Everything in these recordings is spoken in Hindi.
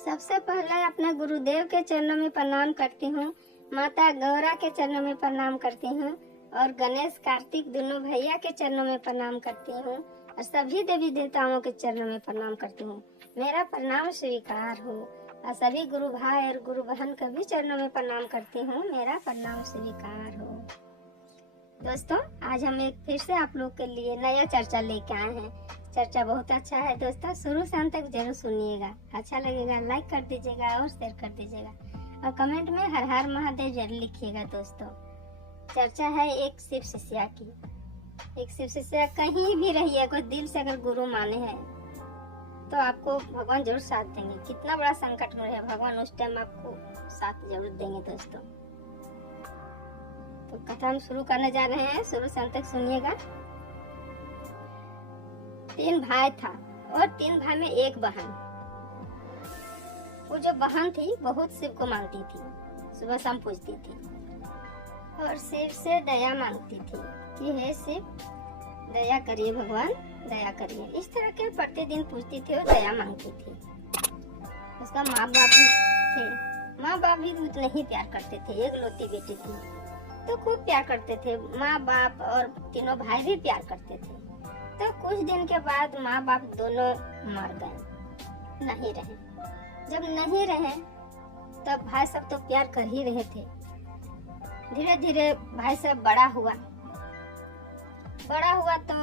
सबसे पहले अपने गुरुदेव के चरणों में प्रणाम करती हूँ, माता गौरा के चरणों में प्रणाम करती हूँ और गणेश कार्तिक दोनों भैया के चरणों में प्रणाम करती हूँ और सभी देवी देवताओं के चरणों में प्रणाम करती हूँ। मेरा प्रणाम स्वीकार हो और सभी गुरु भाई और गुरु बहन के भी चरणों में प्रणाम करती हूँ। मेरा प्रणाम स्वीकार हो। दोस्तों, आज हम एक फिर से आप लोग के लिए नया चर्चा लेके आए हैं। चर्चा बहुत अच्छा है दोस्तों, शुरू से अंत तक जरूर सुनिएगा। अच्छा लगेगा लाइक कर दीजिएगा और शेयर कर दीजिएगा और कमेंट में हर हर महादेव जरूर लिखिएगा। दोस्तों, चर्चा है एक शिव शिष्या की। एक शिव शिष्या कहीं भी रहिए, कोई दिल से अगर गुरु माने हैं तो आपको भगवान जरूर साथ देंगे। कितना बड़ा संकट में रहे, भगवान उस टाइम आपको साथ जरूर देंगे। दोस्तों, तो कथा हम शुरू करने जा रहे हैं, शुरू से अंत तक सुनिएगा। 3 भाई था और 3 भाई में एक बहन। वो जो बहन थी बहुत शिव को मानती थी, सुबह शाम पूजती थी और शिव से दया मांगती थी कि हे शिव दया करिए, भगवान दया करिए। इस तरह के प्रतिदिन पूजती थी और दया मांगती थी। उसका माँ बाप भी थे, माँ बाप भी उतने ही प्यार करते थे। एक लौती बेटी थी तो खूब प्यार करते थे। माँ बाप और तीनों भाई भी प्यार करते थे। तो कुछ दिन के बाद माँ बाप दोनों मर गए, नहीं रहे। जब नहीं रहे तब भाई सब तो प्यार कर ही रहे थे। धीरे धीरे भाई सब बड़ा हुआ तो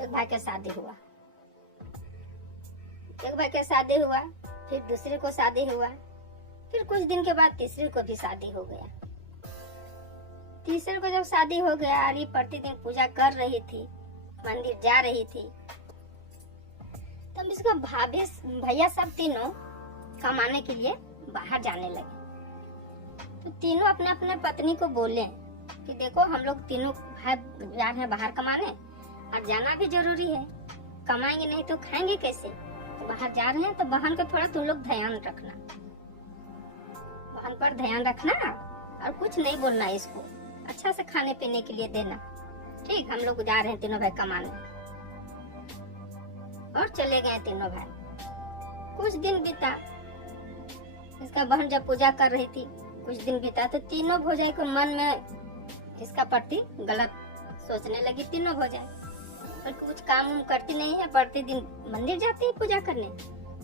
एक भाई का शादी हुआ। एक भाई का शादी हुआ, फिर दूसरे को शादी हुआ, फिर कुछ दिन के बाद तीसरे को भी शादी हो गया। तीसरे को जब शादी हो गया, अली प्रतिदिन पूजा कर रही थी, मंदिर जा रही थी। तब इसका भाभी भैया सब तीनों कमाने के लिए बाहर जाने लगे। तो तीनों अपने अपने पत्नी को बोले कि देखो हम लोग तीनों भाई जा रहे हैं बाहर कमाने और जाना भी जरूरी है, कमाएंगे नहीं तो खाएंगे कैसे। तो बाहर जा रहे हैं तो बहन को थोड़ा तुम लोग ध्यान रखना, बहन पर ध्यान रखना और कुछ नहीं बोलना, इसको अच्छा से खाने पीने के लिए देना। ठीक, हम लोग जा रहे हैं तीनों भाई कमाने। और चले गए तीनों भाई। कुछ दिन बीता, इसका बहन जब पूजा कर रही थी, कुछ दिन बीता तो तीनों भौजाई को मन में इसका प्रति गलत सोचने लगी। तीनों भौजाई और कुछ काम उम करती नहीं है, प्रतिदिन मंदिर जाती है पूजा करने,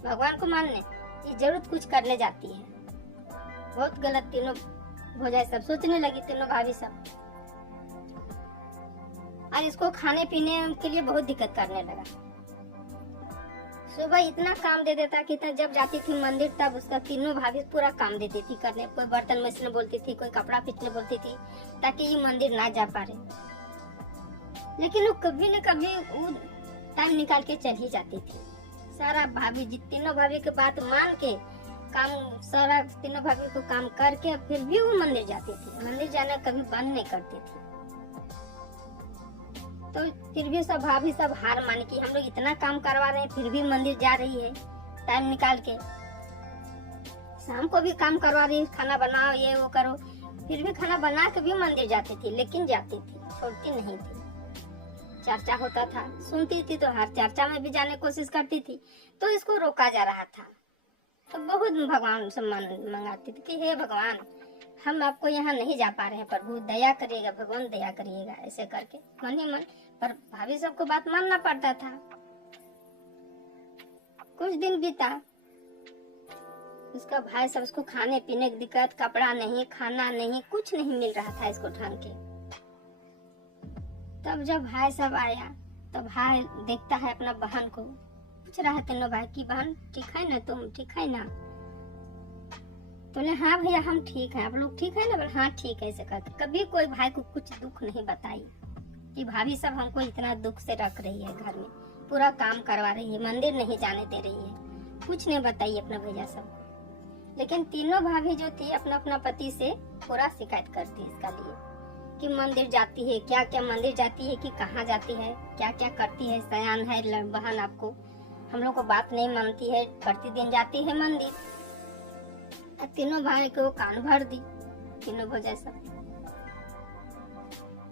भगवान को मानने, ये जरूर कुछ करने जाती है। बहुत गलत तीनों भौजाई सब सोचने लगी, तीनों भाभी सब। और इसको खाने पीने के लिए बहुत दिक्कत करने लगा। सुबह इतना काम दे देता कि जब जाती थी मंदिर तब उसका तीनों भाभी पूरा काम देती थी करने। कोई बर्तन मसलने बोलती थी, कोई कपड़ा पीछने बोलती थी ताकि ये मंदिर ना जा पाए। लेकिन वो कभी न कभी वो टाइम निकाल के चल ही जाती थी। सारा भाभी तीनों भाभी की बात मान के काम, सारा तीनों भाभी को काम करके फिर भी वो मंदिर जाती थी। मंदिर जाना कभी बंद नहीं करती थी। तो फिर भी सब भाभी सब हार मान की, हम लोग इतना काम करवा रहे हैं फिर भी मंदिर जा रही है टाइम निकाल के। शाम को भी काम करवा रही है, खाना बनाओ ये वो करो, फिर भी खाना बना के भी मंदिर जाती थी। लेकिन जाती थी, छोड़ती नहीं थी। चर्चा होता था, सुनती थी तो हर चर्चा में भी जाने की कोशिश करती थी। तो इसको रोका जा रहा था। तो बहुत भगवान से मंगाती थी कि हे भगवान, हम आपको यहाँ नहीं जा पा रहे हैं, प्रभु दया करिएगा, भगवान दया करिएगा, ऐसे करके मन ही मन। पर भाभी सबको बात मानना पड़ता था। कुछ दिन बीता, उसका भाई सब उसको खाने पीने की दिक्कत, कपड़ा नहीं, खाना नहीं, कुछ नहीं मिल रहा था इसको ढंग के। तब जब भाई सब आया तो भाई देखता है अपना बहन को, पूछ रहा है तीनों भाई की बहन ठीक है ना, तुम ठीक है ना। बोले हाँ भैया हम ठीक है, आप लोग ठीक है ना। बोले हाँ ठीक है। ऐसे करते कभी कोई भाई को कुछ दुख नहीं बताई कि भाभी सब हमको इतना दुख से रख रही है, घर में पूरा काम करवा रही है, मंदिर नहीं जाने दे रही है, कुछ नहीं बताई अपना भैया सब। लेकिन तीनों भाभी जो थी अपना अपना पति से पूरा शिकायत करती है इसका लिए कि मंदिर जाती है, क्या क्या मंदिर जाती है कि कहाँ जाती है, क्या क्या करती है, सयान है बहन, आपको हम लोग को बात नहीं मानती है, प्रतिदिन जाती है मंदिर। तीनों भाई को कान भर दी, तीनों भौजाई सब।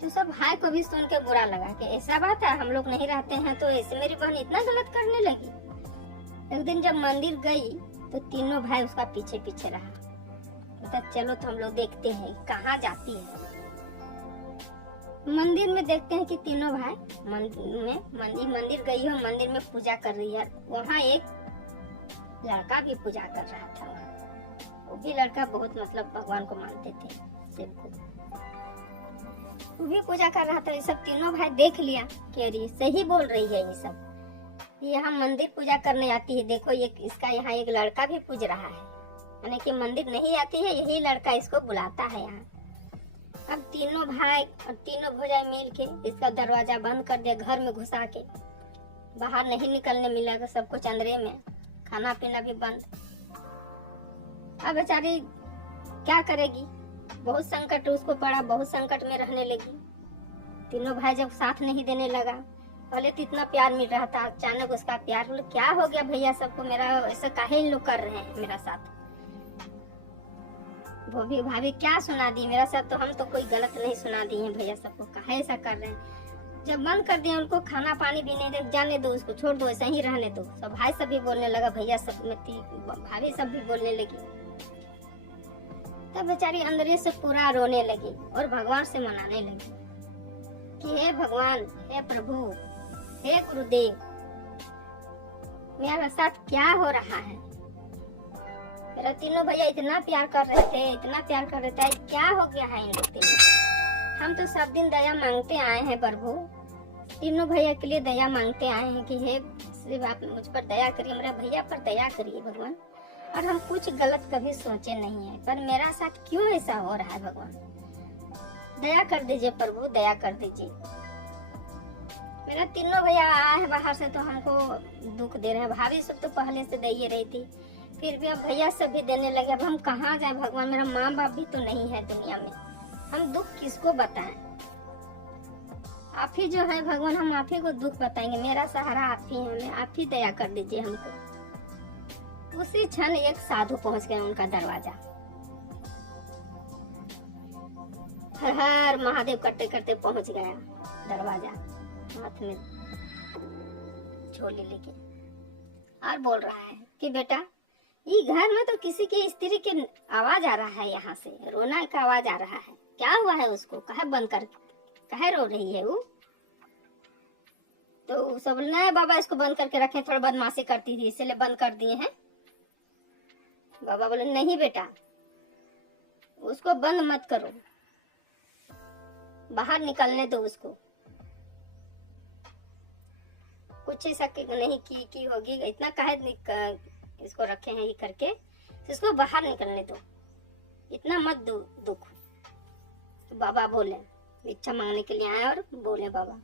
तो सब भाई को भी सुन के बुरा लगा कि ऐसा बात है, हम लोग नहीं रहते हैं तो ऐसे मेरी बहन इतना गलत करने लगी। एक दिन जब मंदिर गई तो तीनों भाई उसका पीछे पीछे रहा। तो चलो तो हम लोग देखते हैं कहाँ जाती है। मंदिर में देखते हैं कि तीनों भाई मंदिर गई हो, मंदिर में पूजा कर रही है। वहाँ एक लड़का भी पूजा कर रहा था। वहाँ वो भी लड़का बहुत मतलब भगवान को मानते थे, शिव को। वो भी पूजा कर रहा था। ये सब तीनों भाई देख लिया कि अरे सही बोल रही है ये सब, यहाँ मंदिर पूजा करने आती है। देखो ये इसका यहाँ एक लड़का भी पूज रहा है, यानी कि मंदिर नहीं आती है, यही लड़का इसको बुलाता है यहाँ। अब तीनों भाई और तीनों भौजाई मिल के इसका दरवाजा बंद कर दिया, घर में घुसा के। बाहर नहीं निकलने मिलेगा, सब कुछ अंदरे में, खाना पीना भी बंद। अब बेचारी क्या करेगी, बहुत संकट उसको पड़ा, बहुत संकट में रहने लगी। तीनों भाई जब साथ नहीं देने लगा, पहले तो इतना प्यार मिल रहा था, अचानक उसका प्यार क्या हो गया भैया सबको, मेरा ऐसा काहे इन लोग कर रहे हैं मेरा साथ। वो भी भाभी क्या सुना दी मेरा साथ, तो हम तो कोई गलत नहीं सुना दी है भैया सबको, काहे ऐसा कर रहे हैं। जब बंद कर दिया उनको, खाना पानी भी नहीं दे, जाने दो उसको, छोड़ दो, ऐसा ही रहने दो। सब भाई सब भी बोलने लगा, भैया सब में भाभी सब भी बोलने लगी। तब बेचारी अंदर से पूरा रोने लगी और भगवान से मनाने लगी कि हे भगवान, हे प्रभु, हे गुरुदेव, मेरा साथ क्या हो रहा है। मेरा तीनों भैया इतना प्यार कर रहे थे, इतना प्यार कर रहे थे, क्या हो गया है इन लोग। हम तो सब दिन दया मांगते आए हैं प्रभु, तीनों भैया के लिए दया मांगते आए हैं कि हे सिर्फ आप मुझ पर दया करिए, मेरा भैया पर दया करिए भगवान। और हम कुछ गलत कभी सोचे नहीं है, पर मेरा साथ क्यों ऐसा हो रहा है भगवान, दया कर दीजिए प्रभु, दया कर दीजिए। मेरा तीनों भैया आए हैं बाहर से तो हमको दुख दे रहे हैं। भाभी सब तो पहले से दे ही रही थी, फिर भी अब भैया सब भी देने लगे। अब हम कहाँ जाए भगवान, मेरा माँ बाप भी तो नहीं है दुनिया में, हम दुख किसको बताएं। आप ही जो है भगवान, हम आप ही को दुख बताएंगे, मेरा सहारा आप ही है, आप ही दया कर दीजिए हमको। उसी क्षण एक साधु पहुंच गए उनका दरवाजा। हर हर महादेव करते करते पहुंच गया दरवाजा, हाथ में झोली लेके, और बोल रहा है कि बेटा, ये घर में तो किसी की स्त्री की आवाज आ रहा है, यहाँ से रोना का आवाज आ रहा है, क्या हुआ है उसको, कहे बंद कर, कहे रो रही है वो। तो सब बोले बाबा इसको बंद करके रखे, थोड़ा बदमाशी करती थी इसलिए बंद कर दिए हैं। बाबा बोले नहीं बेटा, उसको बंद मत करो, बाहर निकलने दो उसको, कुछ ऐसा नहीं की होगी, इतना काहे इसको रखे हैं ये करके, इसको बाहर निकलने दो, इतना मत दो दुख। तो बाबा बोले, भिक्षा मांगने के लिए आए और बोले बाबा।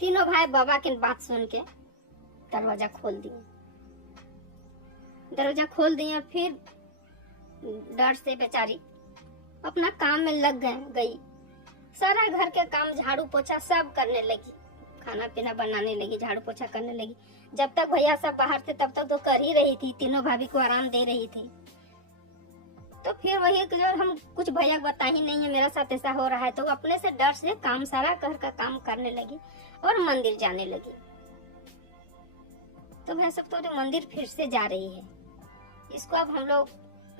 तीनों भाई बाबा की बात सुन के दरवाजा खोल दिए, दरवाजा खोल दिए और फिर डर से बेचारी अपना काम में लग गई। सारा घर के काम, झाड़ू पोछा सब करने लगी, खाना पीना बनाने लगी, झाड़ू पोछा करने लगी। जब तक भैया सब बाहर थे तब तक तो कर ही रही थी, तीनों भाभी को आराम दे रही थी। तो फिर वही जो हम कुछ भैया बता ही नहीं है मेरा साथ ऐसा हो रहा है, तो अपने से डर से काम, सारा घर का काम करने लगी और मंदिर जाने लगी। तो भैया सब तो मंदिर फिर से जा रही है, इसको अब हम लोग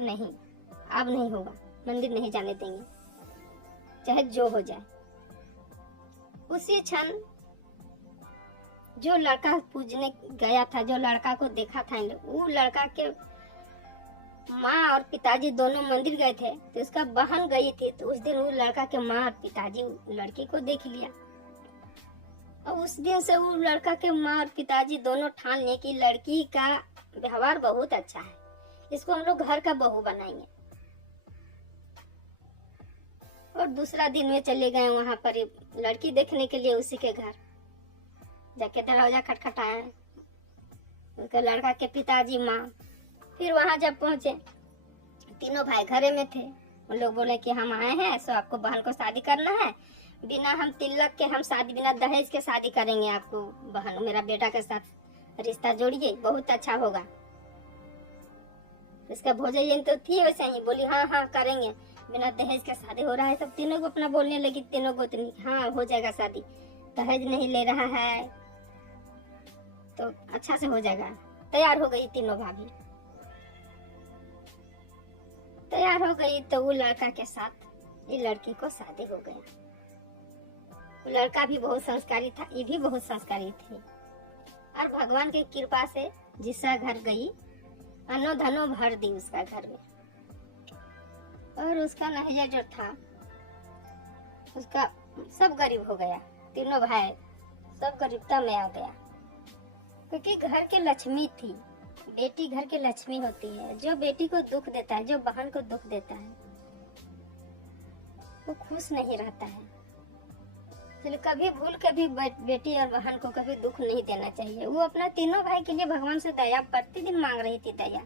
नहीं, अब नहीं होगा, मंदिर नहीं जाने देंगे, चाहे जो हो जाए। उसी क्षण जो लड़का पूजने गया था, जो लड़का को देखा था, वो लड़का के माँ और पिताजी दोनों मंदिर गए थे, तो उसका बहन गई थी। तो उस दिन वो लड़का के माँ और पिताजी लड़की को देख लिया, और उस दिन से वो लड़का के माँ और पिताजी दोनों ठान लिए कि लड़की का व्यवहार बहुत अच्छा है, इसको हम लोग घर का बहू बनाएंगे। और दूसरा दिन में चले गए वहां पर लड़की देखने के लिए उसी के घर। जाके दरवाजा खटखटाया, उसके लड़का के पिताजी, माँ। फिर वहां जब पहुंचे, तीनों भाई घरे में थे। उन लोग बोले कि हम आए हैं, सो आपको बहन को शादी करना है, बिना हम तिलक के हम शादी, बिना दहेज के शादी करेंगे, आपको बहन मेरा बेटा के साथ रिश्ता जोड़िए, बहुत अच्छा होगा। इसका भौजाई तो थी वैसे ही, बोली हाँ हाँ करेंगे, बिना दहेज के शादी हो रहा है। सब तीनों को अपना बोलने लगी, तीनों को हाँ हो जाएगा शादी, दहेज नहीं ले रहा है तो अच्छा से हो जाएगा, तैयार हो गई तीनों भाभी। तैयार हो गई तो वो लड़का के साथ ये लड़की को शादी हो गया। वो लड़का भी बहुत संस्कारी था, ये भी बहुत संस्कारी थी। और भगवान की कृपा से जिसका घर गई अनो धनो भर दी उसका घर में। और उसका नैया जो था उसका सब गरीब हो गया। तीनों भाई सब गरीबता में आ गया, क्योंकि घर की लक्ष्मी थी। बेटी घर की लक्ष्मी होती है। जो बेटी को दुख देता है, जो बहन को दुख देता है, वो खुश नहीं रहता है। इसलिए कभी भूल के भी बेटी और बहन को कभी दुख नहीं देना चाहिए। वो अपना तीनों भाई के लिए भगवान से दया प्रतिदिन मांग रही थी, दया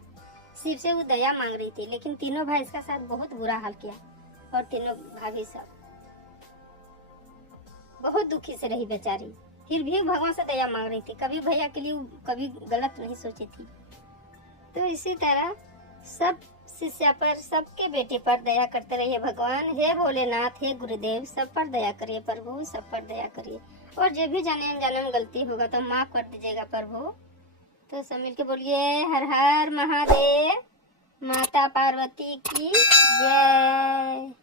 शिव से वो दया मांग रही थी। लेकिन तीनों भाई इसका साथ बहुत बुरा हाल किया और तीनों भाभी सब बहुत दुखी से रही बेचारी। फिर भी भगवान से दया मांग रही थी, कभी भैया के लिए कभी गलत नहीं सोची थी। तो इसी तरह सब शिष्य पर, सबके बेटे पर दया करते रहिए भगवान। हे भोलेनाथ, हे गुरुदेव, सब पर दया करिए प्रभु, सब पर दया करिए। और जो भी जाने अनजाने में गलती होगा तो माफ कर दीजिएगा प्रभु। तो सब मिल के बोलिए हर हर महादेव, माता पार्वती की जय।